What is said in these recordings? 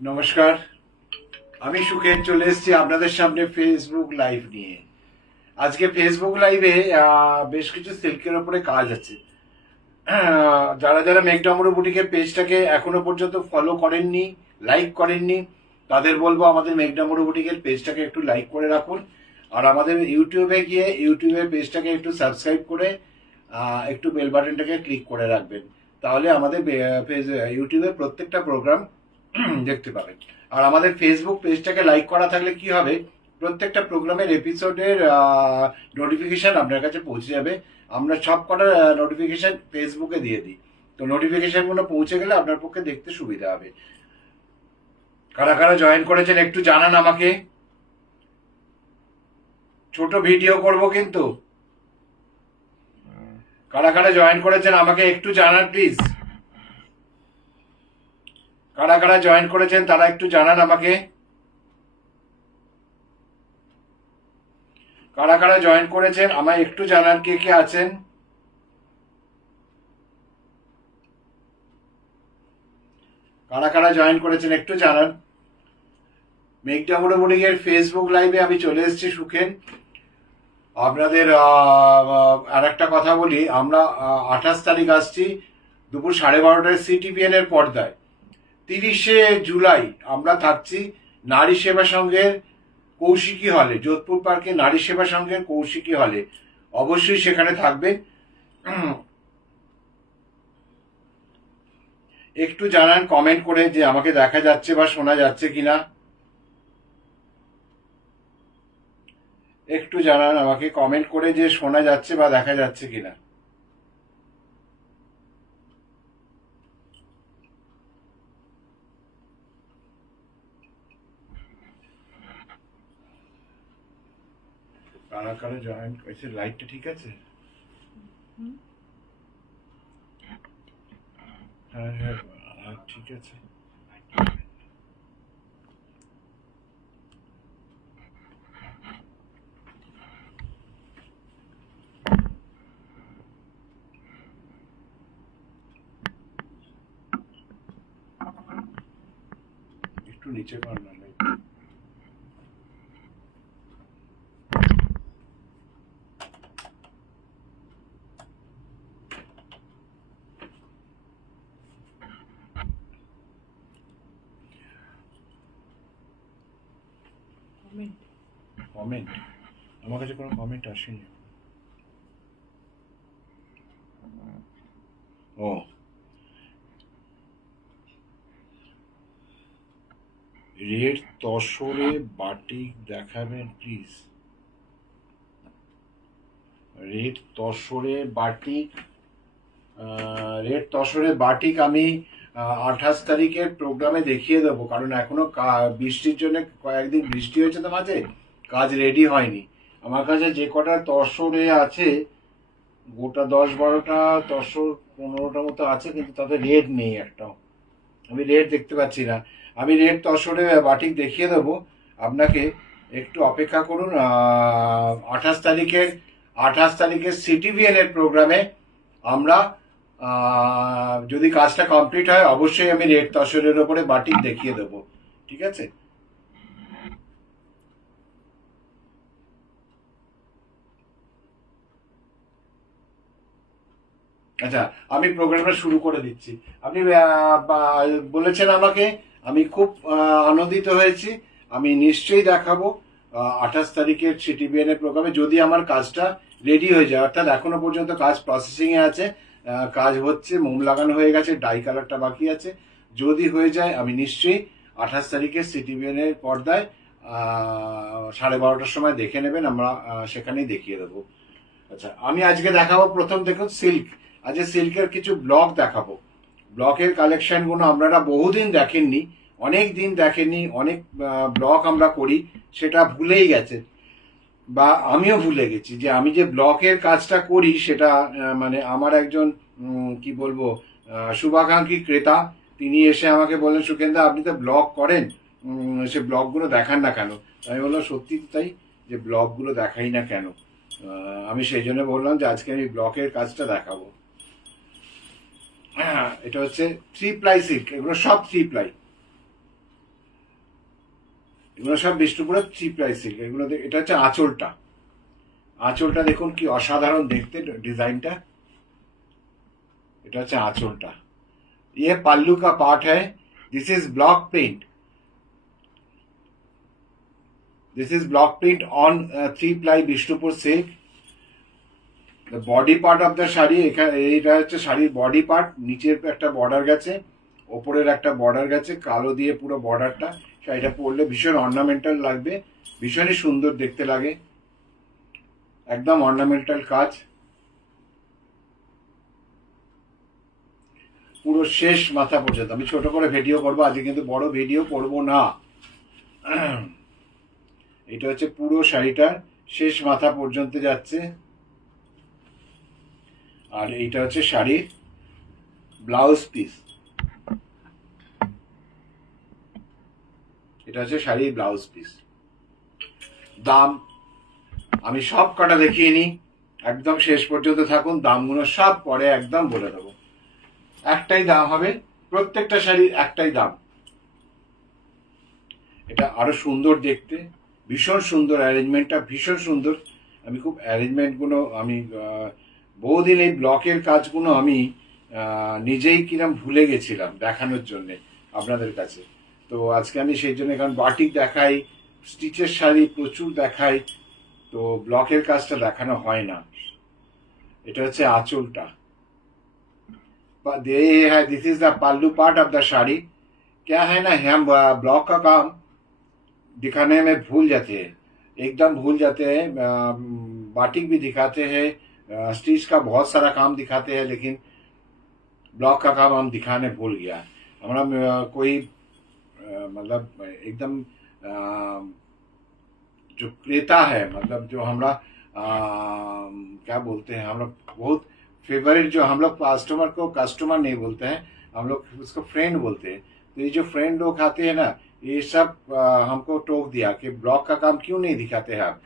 নমস্কার, আমি সুখেন চলে এসেছি আপনাদের সামনে ফেসবুক লাইভ নিয়ে। আজকে ফেসবুক লাইভে বেশ কিছু সিল্কের ওপরে কাজ আছে। যারা যারা মেঘডামরু বুটিকের পেজটাকে এখনো পর্যন্ত ফলো করেননি, লাইক করেননি, তাদের বলবো আমাদের মেঘডামরু বুটিকের পেজটাকে একটু লাইক করে রাখুন। আর আমাদের ইউটিউবে গিয়ে ইউটিউবের পেজটাকে একটু সাবস্ক্রাইব করে একটু বেল বাটনটাকে ক্লিক করে রাখবেন। তাহলে আমাদের ইউটিউবে প্রত্যেকটা প্রোগ্রাম দেখতে পাবেন। আর আমাদের ফেসবুক পেজটাকে লাইক করা থাকলে কি হবে, প্রত্যেকটা প্রোগ্রামের এপিসোডের নোটিফিকেশন আপনার কাছে পৌঁছে যাবে। আমরা সব কটা নোটিফিকেশন ফেসবুকে দিয়ে দিই, তো নোটিফিকেশনগুলো পৌঁছে গেলে আপনার পক্ষে দেখতে সুবিধা হবে। কারা কারা জয়েন করেছেন একটু জানান আমাকে। ছোট ভিডিও করব কিন্তু। কারা কারা জয়েন করেছেন আমাকে একটু জানান প্লিজ। কারা কারা জয়েন করেছেন তারা একটু জানান আমাকে। কারা কারা জয়েন করেছেন আমায় একটু জানান, কে কে আছেন। কারা কারা জয়েন করেছেন একটু জানান। মেঘডামরু বুটিকের ফেসবুক লাইভে আমি চলে এসেছি সুখেন। আপনাদের আর একটা কথা বলি, আমরা 28 তারিখ আসছি দুপুর 12:30টায় সিটিভিএন এর পর্দায়। 30শে জুলাই আমরা থাকছি নারী সেবা সংঘের কৌশিকী হলে, যোধপুর পার্কে নারী সেবা সংঘের কৌশিকী হলে। অবশ্যই সেখানে থাকবেন। একটু জানান কমেন্ট করে যে আমাকে দেখা যাচ্ছে বা শোনা যাচ্ছে কিনা। একটু জানান আমাকে কমেন্ট করে যে শোনা যাচ্ছে বা দেখা যাচ্ছে কিনা। কারা কারা জয়েন করেছে, লাইটটা ঠিক আছে? হ্যাঁ হ্যাঁ, ঠিক আছে। একটু নিচে কর না লাইট। কমেন্ট, আমার কাছে কোনো কমেন্ট আসেনি। ও, রেড তসরে বাটিক দেখাবেন প্লিজ। রেড তসরে বাটিক, রেড তসরে বাটিক আমি 28 তারিখের প্রোগ্রামে দেখিয়ে দেবো। কারণ এখনো বৃষ্টির জন্য কয়েকদিন বৃষ্টি হয়েছে তো মাঝে, কাজ রেডি হয়নি। আমার কাছে যে কটা তসরে আছে, গোটা 10-12টা তসর, 15টা মতো আছে, কিন্তু তাতে রেড নেই একটাও। আমি রেড দেখতে পাচ্ছি না। আমি রেড তসরে বাটিক দেখিয়ে দেবো আপনাকে, একটু অপেক্ষা করুন। 28 তারিখের সিটিভিএন এর প্রোগ্রামে আমরা যদি কাজটা কমপ্লিট হয় অবশ্যই আমি রেড তসরের ওপরে বাটিক দেখিয়ে দেবো, ঠিক আছে? আচ্ছা, আমি প্রোগ্রামটা শুরু করে দিচ্ছি। আপনি বলেছেন আমাকে, আমি খুব আনন্দিত হয়েছি। আমি নিশ্চয়ই দেখাবো 28 তারিখের সিটিবিএন এর প্রোগ্রামে, যদি আমার কাজটা রেডি হয়ে যায়। অর্থাৎ এখনো পর্যন্ত কাজ প্রসেসিং এ আছে, কাজ হচ্ছে, মোম লাগানো হয়ে গেছে, ডাই কালারটা বাকি আছে। যদি হয়ে যায় আমি নিশ্চয়ই 28 তারিখের সিটিবিএন এর পর্দায় 12:30টার সময় দেখে নেবেন, আমরা সেখানেই দেখিয়ে দেবো। আচ্ছা, আমি আজকে দেখাবো, প্রথম দেখুন সিল্ক। আজকে সিল্কের কিছু ব্লক দেখাবো। ব্লকের কালেকশনগুলো আপনারা বহুদিন দেখেননি, অনেক দিন দেখেননি, অনেক ব্লক আমরা করি, সেটা ভুলেই গেছে, বা আমিও ভুলে গেছি যে আমি যে ব্লকের কাজটা করি সেটা মানে আমার একজন কি বলবো শুভাকাঙ্ক্ষী ক্রেতা, তিনি এসে আমাকে বললেন, সুখেন্দা আপনি তো ব্লগ করেন, সে ব্লগগুলো দেখান না কেন? আমি বললাম সত্যি তাই, যে ব্লগগুলো দেখাই না কেন। আমি সেই জন্য বললাম যে আজকে আমি ব্লকের কাজটা দেখাবো। এটা হচ্ছে 3 প্লাই সিল্ক, এগুলো সব 3 প্লাই। এগুলো সব বিষ্ণুপুরের থ্রি প্লাই সিল্ক। এগুলো এটা হচ্ছে আঁচলটা। আঁচলটা দেখুন কি অসাধারণ দেখতে ডিজাইনটা। এটা হচ্ছে আঁচলটা। ये पल्लू का पार्ट है। This is block print. This is block print on three ply Bishnupur silk. The body part of the sari, এখানে এইটা হচ্ছে শাড়ির বডি পার্ট। নিচের একটা বর্ডার গেছে, ওপরের একটা বর্ডার গেছে কালো দিয়ে পুরো বর্ডারটা। শাড়িটা পরলে ভীষণ অর্নামেন্টাল লাগবে, ভীষণই সুন্দর দেখতে লাগে, একদম অর্নামেন্টাল কাজ। পুরো শেষ মাথা পর্যন্ত। আমি ছোট করে ভিডিও করবো আজকে, কিন্তু বড় ভিডিও করব না। এটা হচ্ছে পুরো শাড়িটার শেষ মাথা পর্যন্ত যাচ্ছে। আর এইটা হচ্ছে শাড়ির ব্লাউজ পিস। এটা হচ্ছে শাড়ির ব্লাউজ পিস। দাম আমি সব কটা দেখিয়ে নিই, একদম শেষ পর্যন্ত থাকুন। দামগুলো সব পরে একদম বলে দেবো। একটাই দাম হবে, প্রত্যেকটা শাড়ির একটাই দাম। এটা আরো সুন্দর দেখতে, ভীষণ সুন্দর অ্যারেঞ্জমেন্টটা, ভীষণ সুন্দর। আমি খুব অ্যারেঞ্জমেন্টগুলো আমি বহুদিন এই ব্লকের কাজগুলো আমি নিজেই কিরম ভুলে গেছিলাম দেখানোর জন্য আপনাদের কাছে। তো আজকে আমি সেই জন্য, কারণ বাটিক দেখাই, স্টিচের শাড়ি প্রচুর দেখাই, তো ব্লকের কাজটা দেখানো হয় না। এটা হচ্ছে আঁচলটা। This is the pallu part of the sari. क्या है ना, हम ब्लॉक का काम दिखाने में भूल जाते हैं, एकदम भूल जाते हैं। बाटिक भी दिखाते हैं, स्टिच का बहुत सारा काम दिखाते हैं, लेकिन ब्लॉक का काम हम दिखाने भूल गया। हमारा कोई मतलब एकदम जो क्रेता है, मतलब जो हमारा क्या बोलते हैं, हम लोग बहुत फेवरेट, जो हम लोग कस्टमर को कस्टमर नहीं बोलते हैं, हम लोग उसको फ्रेंड बोलते हैं। तो ये जो फ्रेंड लोग आते हैं ना, ये सब हमको टोक दिया कि ब्लॉक का काम क्यों नहीं दिखाते हैं आप,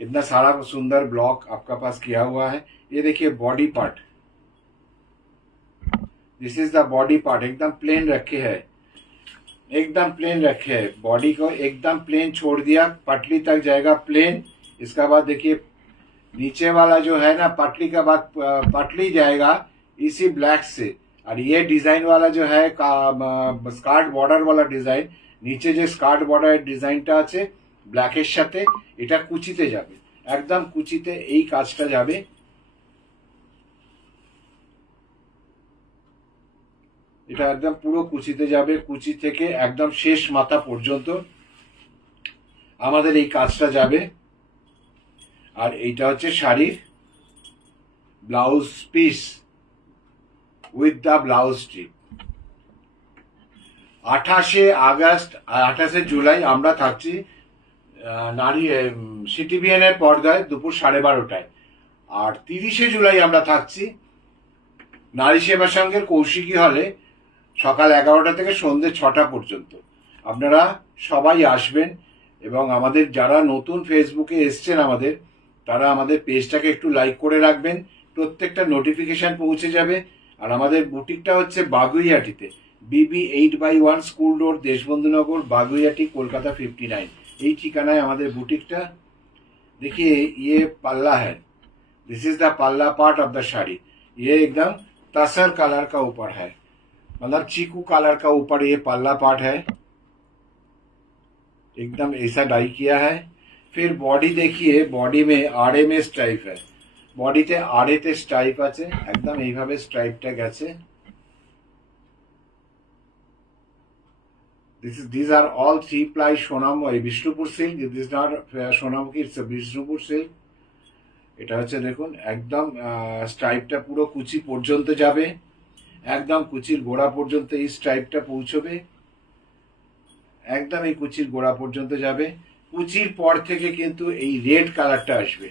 इतना सारा सुंदर ब्लॉक आपका पास किया हुआ है। ये देखिए body part, this is the body part. एकदम प्लेन रखे है, एकदम प्लेन रखे है। बॉडी को एकदम प्लेन छोड़ दिया, पटली तक जाएगा प्लेन। इसका बाद देखिए नीचे वाला जो है ना, पटली का बाद पटली जाएगा इसी ब्लैक से। और ये डिजाइन वाला जो है स्कार्ट बॉर्डर वाला डिजाइन, নিচে যে স্কার্ট বর্ডার ডিজাইনটা আছে ব্ল্যাকের সাথে, এটা কুচিতে যাবে, একদম কুচিতে এই কাজটা যাবে। এটা একদম পুরো কুচিতে যাবে, কুচি থেকে একদম শেষ মাথা পর্যন্ত আমাদের এই কাজটা যাবে। আর এইটা হচ্ছে শাড়ির blouse piece with the blouse strip. 28শে আগস্ট আর 28শে জুলাই আমরা থাকছি নারী সিটিভিএন এর পর্দায় দুপুর 12:30টায়। আর 30শে জুলাই আমরা থাকছি নারী সেবা সংঘের কৌশিকী হলে সকাল 11টা থেকে সন্ধ্যে 6টা পর্যন্ত। আপনারা সবাই আসবেন, এবং আমাদের যারা নতুন ফেসবুকে এসছেন আমাদের, তারা আমাদের পেজটাকে একটু লাইক করে রাখবেন, প্রত্যেকটা নোটিফিকেশন পৌঁছে যাবে। আর আমাদের বুটিকটা হচ্ছে বাগুইহাটিতে, BB 8/1 school road, Deshbandhunagar, Baguiati, Kolkata 59। এই ঠিকানায় আমাদের বুটিকটা। देखिए ये पल्ला है, this is the palla part of the sari. ये एकदम तसर कलर का ऊपर है, मतलब चीकू कलर का ऊपर ये पल्ला पार्ट है, एकदम ऐसा डाई किया है। फिर बॉडी देखिए, बॉडी में आड़े में स्ट्राइप है, বডিতে আড়েতে স্ট্রাইপ আছে, একদম এইভাবে স্ট্রাইপটা গেছে। These are all 3-ply Sonamukhi Bishnupur silk. This not Sonamukhi, it's Bishnupur silk. এটা হচ্ছে দেখুন একদম স্ট্রাইপটা পুরো কুচি পর্যন্ত যাবে, একদম কুচির গোড়া পর্যন্ত এই স্ট্রাইপটা পৌঁছবে, একদম এই কুচির গোড়া পর্যন্ত যাবে। কুচির পর থেকে কিন্তু এই রেড কালারটা আসবে,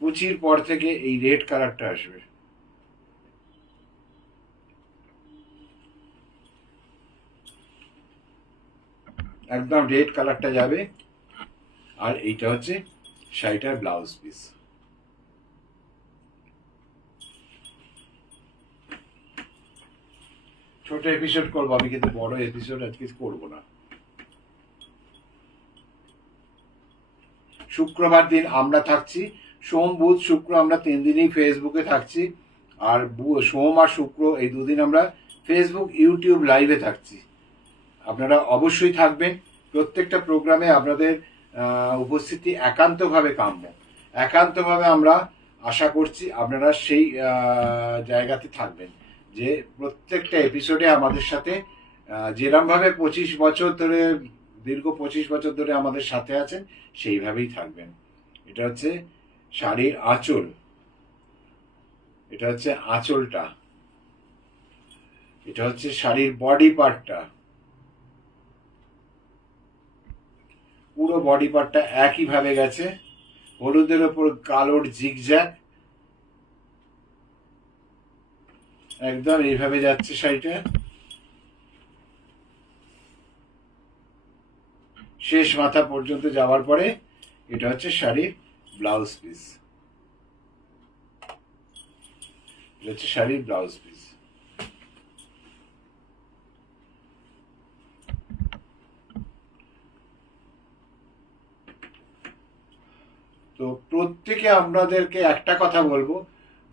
কুচির পর থেকে এই রেড কালারটা আসবে। একদম রেড কালারটা যাবে। আর এইটা হচ্ছে শাড়িটার ব্লাউজ পিস। ছোট এপিসোড করবো আমি, কিন্তু বড় এপিসোড আজকে করবো না। শুক্রবার দিন আমরা থাকছি, সোম বুধ শুক্র আমরা 3 দিনই ফেসবুকে থাকছি, আর সোম আর শুক্র এই 2 দিন আমরা ফেসবুক ইউটিউব লাইভে থাকছি। আপনারা অবশ্যই থাকবেন। প্রত্যেকটা প্রোগ্রামে আপনাদের উপস্থিতি একান্তভাবে কাম্য, একান্তভাবে আমরা আশা করছি আপনারা সেই জায়গাতে থাকবেন যে প্রত্যেকটা এপিসোডে আমাদের সাথে যেরমভাবে 25 বছর ধরে, দীর্ঘ 25 বছর ধরে আমাদের সাথে আছেন সেইভাবেই থাকবেন। এটা হচ্ছে শাড়ির আঁচল, এটা হচ্ছে আঁচলটা, এটা হচ্ছে শাড়ির বডি পার্টটা, পুরো বডি পার্টটা একইভাবে গেছে, হলুদের ওপর কালোর জিগজ্যাগ, একদম এইভাবে যাচ্ছে শাড়িটা। শেষ মাথা পর্যন্ত যাওয়ার পরে এটা হচ্ছে শাড়ির ব্লাউজ পিস, এটা হচ্ছে শাড়ির ব্লাউজ পিস। তো প্রত্যেকে আপনাদেরকে একটা কথা বলবো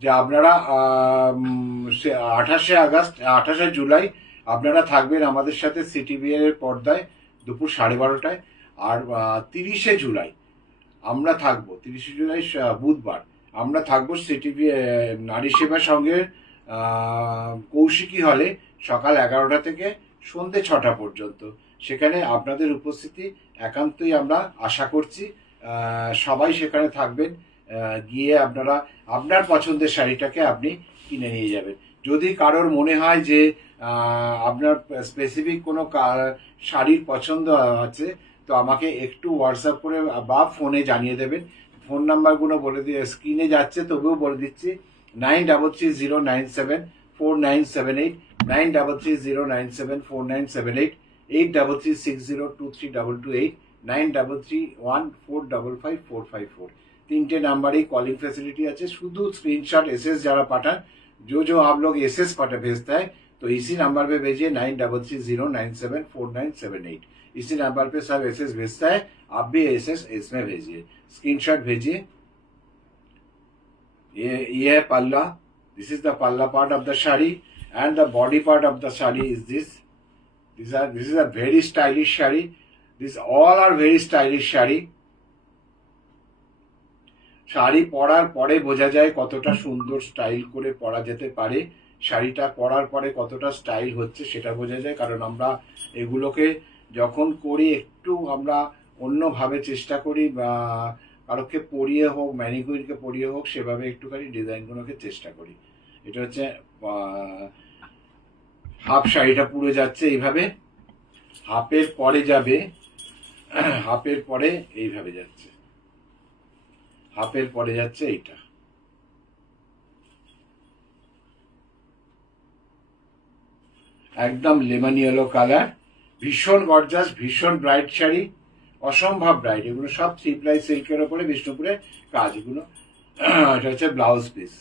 যে আপনারা 28শে জুলাই আপনারা থাকবেন আমাদের সাথে সিটিভিএন এর পর্দায় দুপুর 12:30টায়। আর 30শে জুলাই আমরা থাকবো, 30শে জুলাই বুধবার আমরা থাকবো সিটিভি নারী সেবা সংঘের কৌশিকী হলে সকাল 11টা থেকে সন্ধ্যে 6টা পর্যন্ত। সেখানে আপনাদের উপস্থিতি একান্তই আমরা আশা করছি। সবাই সেখানে থাকবেন, গিয়ে আপনারা আপনার পছন্দের শাড়িটাকে আপনি কিনে নিয়ে যাবেন। যদি কারোর মনে হয় যে আপনার স্পেসিফিক কোনো শাড়ির পছন্দ আছে তো আমাকে একটু হোয়াটসঅ্যাপ করে বা ফোনে জানিয়ে দেবেন। ফোন নাম্বারগুলো বলে দিয়ে স্ক্রিনে যাচ্ছে, তবুও বলে দিচ্ছি 9330974978, 9330974978, 8336023228, 9331455454। 3 नाम्बार ही कॉलिंग फैसिलिटी है। शुद्ध स्क्रीनशॉट एसएस जरा पाठान, जो आप लोग एसएस भेजता है तो इसी नंबर पे भेजिए 9330974978। इसी नंबर पे सब एसएस भेजता है, आप भी एसएस इसमें भेजिए, स्क्रीनशॉट भेजिए। ये है पल्ला, this is the palla part of the sari and the body part of the sari is this is a very stylish sari, this all are very stylish sari. Sari পরার পরে বোঝা যায় কতটা সুন্দর স্টাইল করে পরা যেতে পারে, শাড়িটা পরার পরে কতটা স্টাইল হচ্ছে সেটা বোঝা যায়। কারণ আমরা এগুলোকে যখন করি একটু আমরা অন্যভাবে চেষ্টা করি, বা কারোকে পরিয়ে হোক, ম্যানিকুইনকে পরিয়ে হোক, সেভাবে একটুখানি ডিজাইনগুলোকে চেষ্টা করি। এটা হচ্ছে হাফ শাড়িটা পুরো যাচ্ছে এইভাবে, হাফের পরে যাবে, হাফের পরে এইভাবে যাচ্ছে, হাফের পরে যাচ্ছে এইটা। একদম লেমন ইয়েলো কালার, ভীষণ গর্জাস, ভীষণ ব্রাইট শাড়ি, অসম্ভব ব্রাইট। এগুলো সব 3 প্লাই সিল্কের ওপরে বিষ্ণুপুরের কাজ। এগুলো এটা হচ্ছে ব্লাউজ পিস,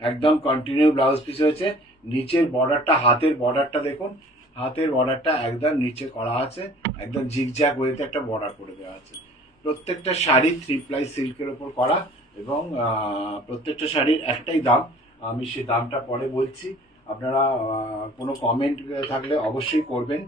একদম কন্টিনিউ ব্লাউজ পিস হয়েছে। নিচের বর্ডারটা, হাতের বর্ডারটা দেখুন, হাতের বর্ডারটা একদম নিচে করা আছে, একদম জিগজ্যাগ ওয়েতে একটা বর্ডার করে দেওয়া আছে। প্রত্যেকটা শাড়ি 3 প্লাই সিল্কের ওপর করা, এবং প্রত্যেকটা শাড়ির একটাই দাম, আমি সেই দামটা পরে বলছি। আপনারা কোনো কমেন্ট থাকলে অবশ্যই করবেন।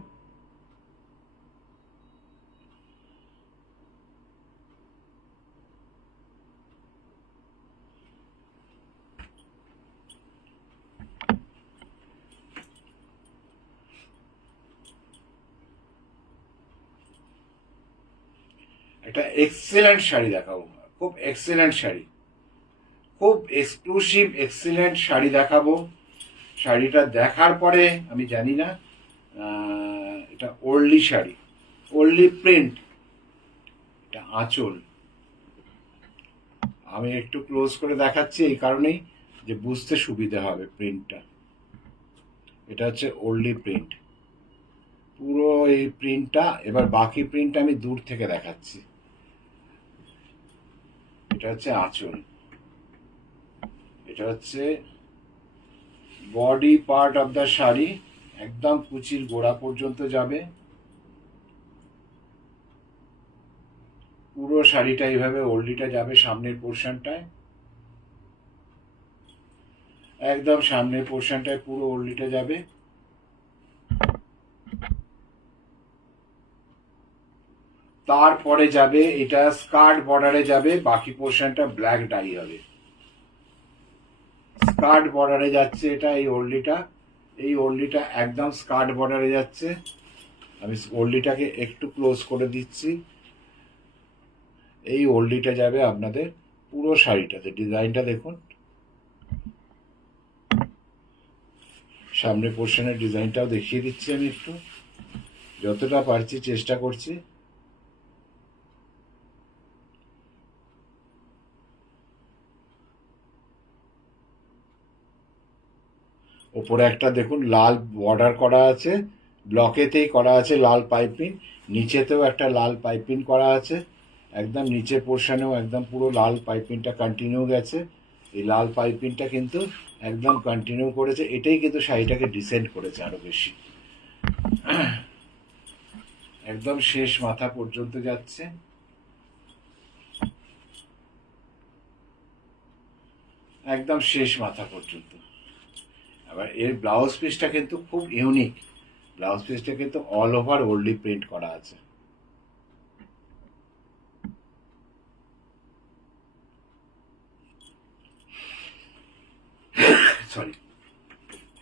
একটা এক্সেলেন্ট শাড়ি দেখাবো, খুব এক্সেলেন্ট শাড়ি, খুব এক্সক্লুসিভ এক্সেলেন্ট শাড়ি দেখাবো। শাড়িটা দেখার পরে আমি জানি না, এটা ওল্ডি শাড়ি, ওল্ডি প্রিন্ট, এটা আঁচল। আমি একটু ক্লোজ করে দেখাচ্ছি এই কারণেই যে বুঝতে সুবিধা হবে প্রিন্টটা। এটা হচ্ছে ওল্ডি প্রিন্ট, পুরো এই প্রিন্টটা। এবার বাকি প্রিন্ট আমি দূর থেকে দেখাচ্ছি। এটা হচ্ছে আঁচল, এটা হচ্ছে body part of the sari, একদম কুচির গোড়া পর্যন্ত যাবে, পুরো শাড়িটা এইভাবে ওড়লিটা যাবে সামনের পোর্শনটায়, একদম সামনের পোর্শনটায় পুরো ওড়লিটা যাবে। তারপরে যাবে এটা স্কার্ট বর্ডারে যাবে, বাকি পোর্শনটা ব্ল্যাক ডাই হবে। স্কার্ট বর্ডারে যাচ্ছে এটা, এই ওড়লিটা, এই ওড়লিটা একদম স্কার্ট বর্ডারে যাচ্ছে। আমি ওড়লিটাকে একটু ক্লোজ করে দিচ্ছি। এই ওড়লিটা যাবে আপনাদের পুরো শাড়িটাতে, ডিজাইনটা দেখুন, সামনে পোর্শনের ডিজাইনটাও দেখিয়ে দিচ্ছি আমি একটু, যতটা পারছি চেষ্টা করছি। ওপরে একটা দেখুন লাল বর্ডার করা আছে, ব্লকেতেই করা আছে লাল পাইপিং, নিচেতেও একটা লাল পাইপিং করা আছে, একদম নিচের পোর্শনেও একদম পুরো লাল পাইপিংটা কন্টিনিউ গেছে। এই লাল পাইপিংটা কিন্তু একদম কন্টিনিউ করেছে, এটাই কিন্তু শাড়িটাকে ডিসেন্ড করেছে আরো বেশি। একদম শেষ মাথা পর্যন্ত যাচ্ছে, একদম শেষ মাথা পর্যন্ত। আবার এর ব্লাউজ পিসটা কিন্তু খুব ইউনিক, ব্লাউজ পিসটা কিন্তু অল ওভার ওল্ডলি প্রিন্ট করা আছে। সরি,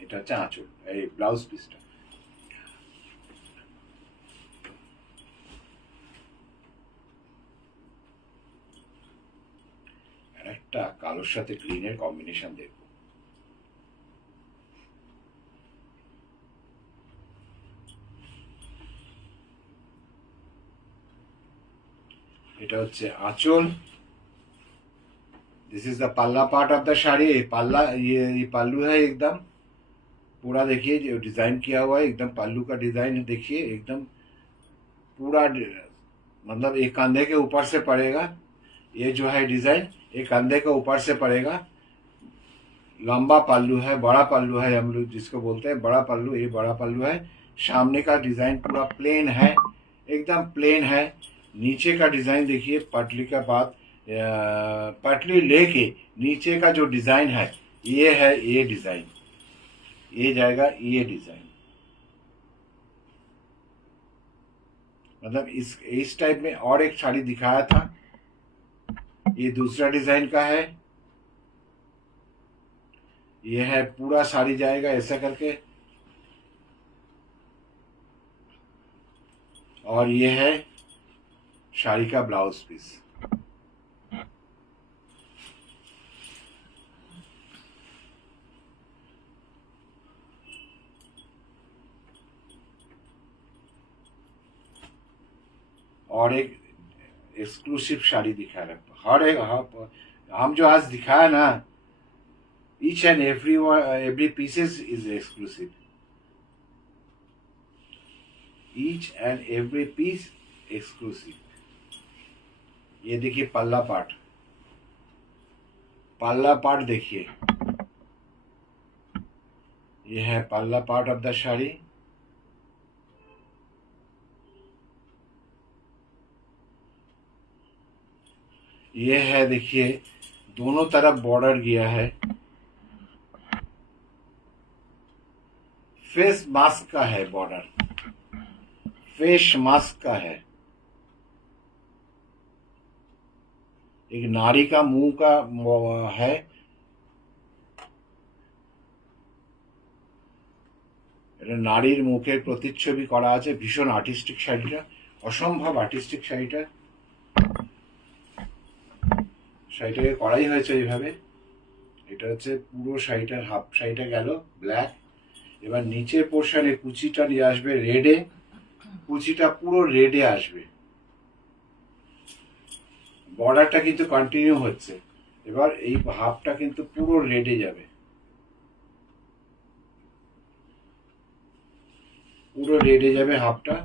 এটা হচ্ছে আঁচল, এই ব্লাউজ পিসটা। একটা কালোর সাথে গ্রিনের কম্বিনেশন দেখবো। এটা হচ্ছে आंचल, this is the palla part of the sari. पल्ला ये पल्लू है एकदम पूरा, देखिए जो डिजाइन किया हुआ है एकदम पल्लू का डिजाइन देखिए एकदम पूरा, मतलब एक कंधे के ऊपर से पड़ेगा, ये जो है डिजाइन एक कंधे के ऊपर से पड़ेगा। लंबा पल्लू है, बड़ा पल्लू है, हम लोग जिसको बोलते हैं बड़ा पल्लू, ये बड़ा पल्लू है। सामने का डिजाइन पूरा प्लेन है, एकदम प्लेन है। नीचे का डिजाइन देखिए पटली का बाद, पटली लेके नीचे का जो डिजाइन है ये है, ये डिजाइन, ये जाएगा ये डिजाइन। मतलब इस टाइप में और एक साड़ी दिखाया था, ये दूसरा डिजाइन का है। ये है पूरा साड़ी जाएगा ऐसा करके, और ये है साड़ी का ब्लाउज पीस। और एक एक्सक्लूसिव साड़ी दिखा रहा, हर एक हम जो आज दिखाया ना, each and every pieces is exclusive, each and every piece exclusive। ये देखिए पल्ला पार्ट, पल्ला पार्ट देखिए, ये है पल्ला पार्ट ऑफ द साड़ी। ये है देखिए दोनों तरफ बॉर्डर गया है, फेस मास्क का है बॉर्डर, फेस मास्क का है, एक नारी का मुंह का है। এটা নারীর মুখের প্রতিচ্ছবি করা আছে, ভীষণ আর্টিস্টিক শাড়িটা, অসম্ভব আর্টিস্টিক শাড়িটা, শাড়িটাকে করাই হয়েছে এইভাবে। এটা হচ্ছে পুরো শাড়িটার হাফ, শাড়িটা গেল ব্ল্যাক। এবার নিচের পোর্শনে কুচিটা নিয়ে আসবে রেডে, কুচিটা পুরো রেডে আসবে, বর্ডারটা কিন্তু কন্টিনিউ হচ্ছে। এবার এই হাফটা কিন্তু পুরো রেডে যাবে, পুরো রেডে যাবে হাফটা।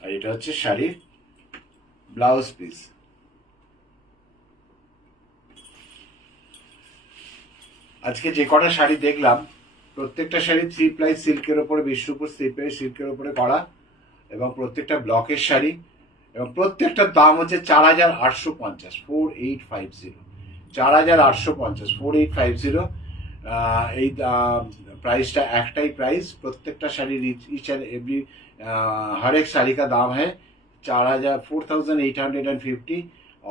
আর এটা হচ্ছে শাড়ির ব্লাউজ পিস। আজকে যে কটা শাড়ি দেখলাম প্রত্যেকটা শাড়ি 3 প্লাই সিল্কের ওপরে, বিষ্ণুপুর 3 প্লাই সিল্কের ওপরে করা, এবং প্রত্যেকটা ব্লকের শাড়ি, এবং প্রত্যেকটার দাম হচ্ছে 4850, 4850, 4850, 4850। এই प्राइस একটাই প্রাইস, প্রত্যেকটা শাড়ির ইচ एंड एवरी हर एक साड़ी का दाम है 4850।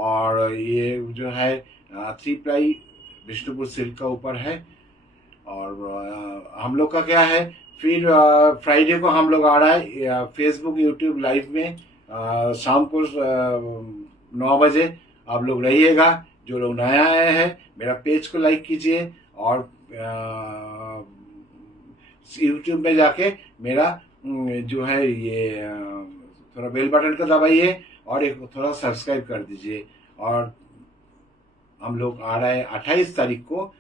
और ये जो है 3 प्लाई विष्णुपुर सिल्क का ऊपर है। और हम लोग का क्या है, फिर फ्राइडे को हम लोग आ रहा है फेसबुक यूट्यूब लाइव में शाम को 9 बजे। आप लोग रहिएगा। जो लोग नया आए हैं मेरा पेज को लाइक कीजिए, और यूट्यूब में जाके मेरा जो है ये थोड़ा बेल बटन को दबाइए और एक थोड़ा सब्सक्राइब कर दीजिए। और हम लोग आ रहे हैं 28 तारीख को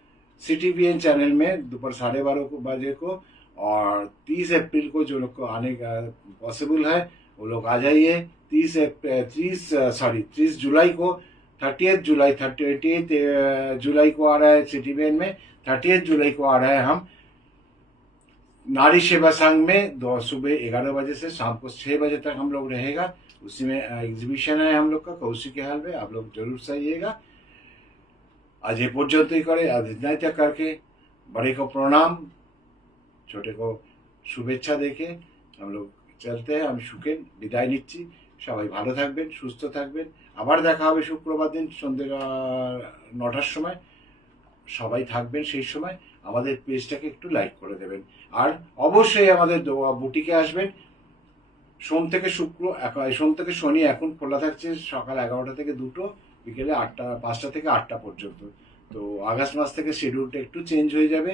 CTVN चैनल में दोपहर 12:30 बजे को। और 30 अप्रैल को जो लोग को आने का पॉसिबल है वो लोग आ जाइए। 30 जुलाई को 30 जुलाई को आ रहा है CTVN में। 30 जुलाई को आ रहा है हम नारी सेवा संघ में, सुबह 11 बजे से शाम को 6 बजे तक हम लोग रहेगा। उसी में एग्जीबिशन है हम लोग का कौशिकी हॉल में, आप लोग जरूर से आइएगा। आज ये পর্যন্তই করে, आज इतना ही तक करके बड़े को प्रणाम, छोटे को শুভেচ্ছা দেখে हम लोग चलते हैं। আমি সুখেন বিদায় নিচ্ছি। সবাই ভালো থাকবেন, সুস্থ থাকবেন। আবার দেখা হবে শুক্রবার দিন সন্ধ্যে 9টার সময়। সবাই থাকবেন সেই সময়। আমাদের পেজটাকে একটু লাইক করে দেবেন। আর অবশ্যই আমাদের বুটিকে আসবেন। সোম থেকে শনি এখন খোলা থাকছে সকাল 11টা থেকে 2টো, বিকেলে 5টা থেকে 8টা পর্যন্ত। তো আগস্ট মাস থেকে শিডিউলটা একটু চেঞ্জ হয়ে যাবে।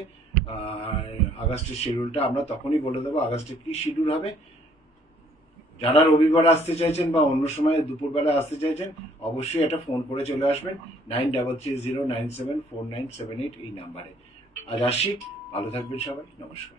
আগস্টের শিডিউলটা আমরা তখনই বলে দেবো আগস্টে কি শিডিউল হবে। যারা রবিবার আসতে চাইছেন বা অন্য সময় দুপুরবেলা আসতে চাইছেন অবশ্যই একটা ফোন করে চলে আসবেন 9330974978 এই নাম্বারে। আজ আসি, ভালো থাকবেন সবাই, নমস্কার।